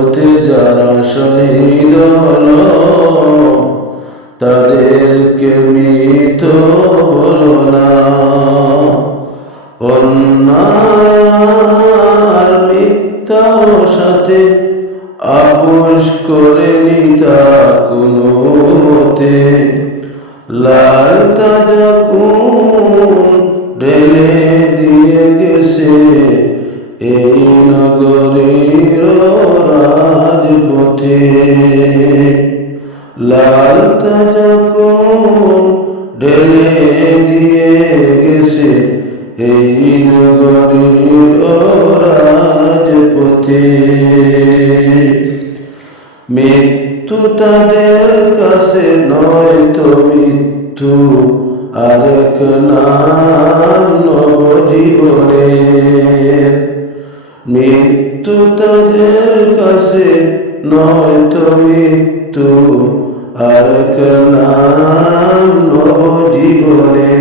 পথে যারা শহীদ হলো তাদেরকে মৃত বলো না। অন্যায় মিথ্যার সাথে আপোষ করে নিতা কোনো মতে, লাল তাজা খুন ঢেলে দিয়ে গেছে এই নগরীর রাজপথে। লাল তাজা খুন ঢেলে দিয়ে গেছে এই নগরীর রাজপথে। মৃত্যু তাদের কাছে নয়তো মৃত্যু আরেক নাম নবজীবনের। মৃত্যু তাদের কাছে নয়তো মৃত্যু আরেক নাম নবজীবনের।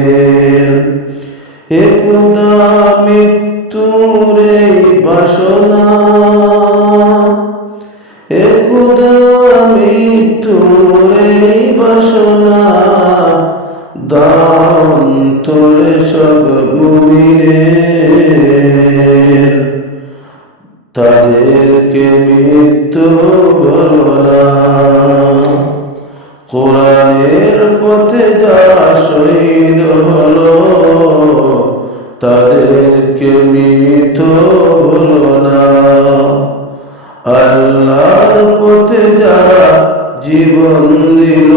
হে খোদা মৃত্যুর এই বাসনা, হে খোদা মৃত্যুর এই বাসনা, দাও অন্তরে সব মুমিনের। তাদেরকে মৃত্যু বলো না। কোরআনের পথে যারা শহীদ হলো তাদেরকে মৃত বলো না। আল্লাহর পথে যারা জীবন দিল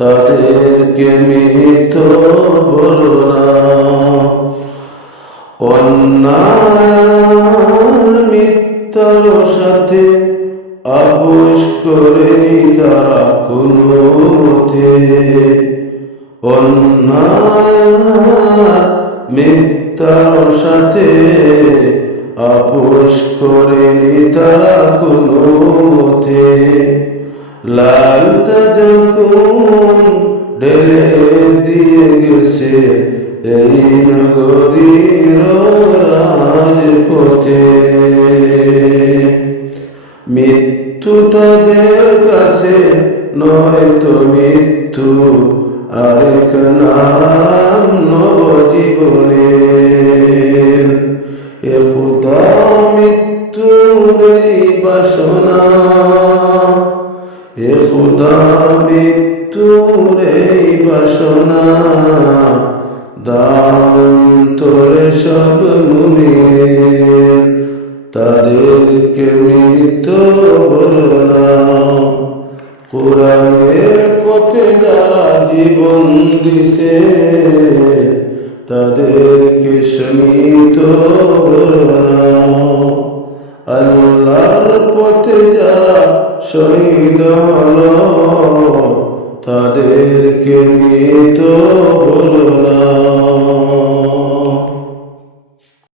তাদেরকে মৃত বলো না। অন্যায় মিথ্যার সাথে আপোষ করেনি তারা কোনো মতে। অন্যায় মিথ্যার সাথে আপোষ করেনি তারা কোনো মতে। লাল তাজা খুন ঢেলে দিয়ে গেছে এই নগরীর রাজপথে। মৃত্যু তাদের কাছে নয়তো মৃত্যু আরেক নাম নবজীবনের। এ খোদা মৃত্যুর এই বাসনা, এ খোদা মৃত্যুর এই বাসনা, দাও অন্তরে সব মুমিনের। তাদেরকে মৃত বলো না। কোরআনের পথে যারা জীবন দিছে তাদেরকে মৃত বলো না। আল্লাহর পথে যারা শহীদ হলো তাদেরকে মৃত বলো না।